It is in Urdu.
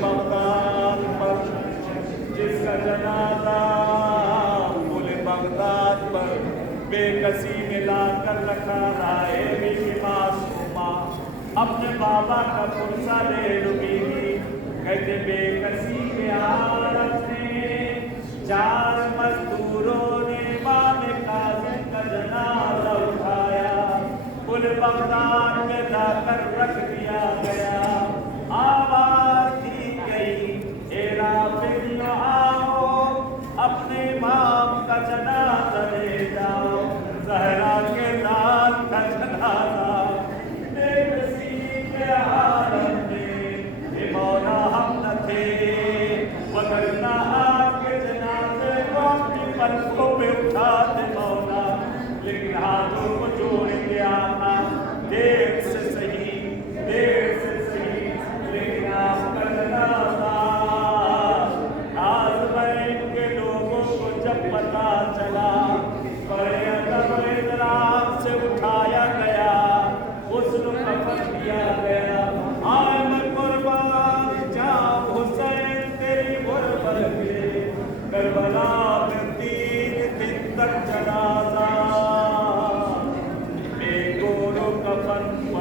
بغداد پر جس کا جنازہ پل بغداد پر بے کسی میں لا کر رکھا رائے بھی معصومہ اپنے بابا کا پرسہ لے رکی تھی کہتے بے کسی کے حالت میں 4 مزدوروں نے امام کاظم کا جنازہ اٹھایا پل بغداد میں لا کر رکھ دیا گیا آواز دی گئی اے رافضیوں آؤ اپنے امام کا جنازہ لے جاؤ زہرا کے لال کا جنازہ بے کسی کے حالت میں اے مولا ہم نہ تھے وگرنہ آپ کے جنازے کو اپنی پلکوں پہ اٹھاتے مولا لیکن ہاتھوں کو جوڑ کے آنا دیر سے صحیح لیکن آپ کا جنازہ آزمین کے لوگوں کو جب پتا چلا بڑے ادب و احترام سے اٹھایا گیا غسل و کفن کیا گیا آئے میں قربان جاؤں حسین تیری غربت کے کربلا میں 3 دن تک جنازہ بے گور و کفن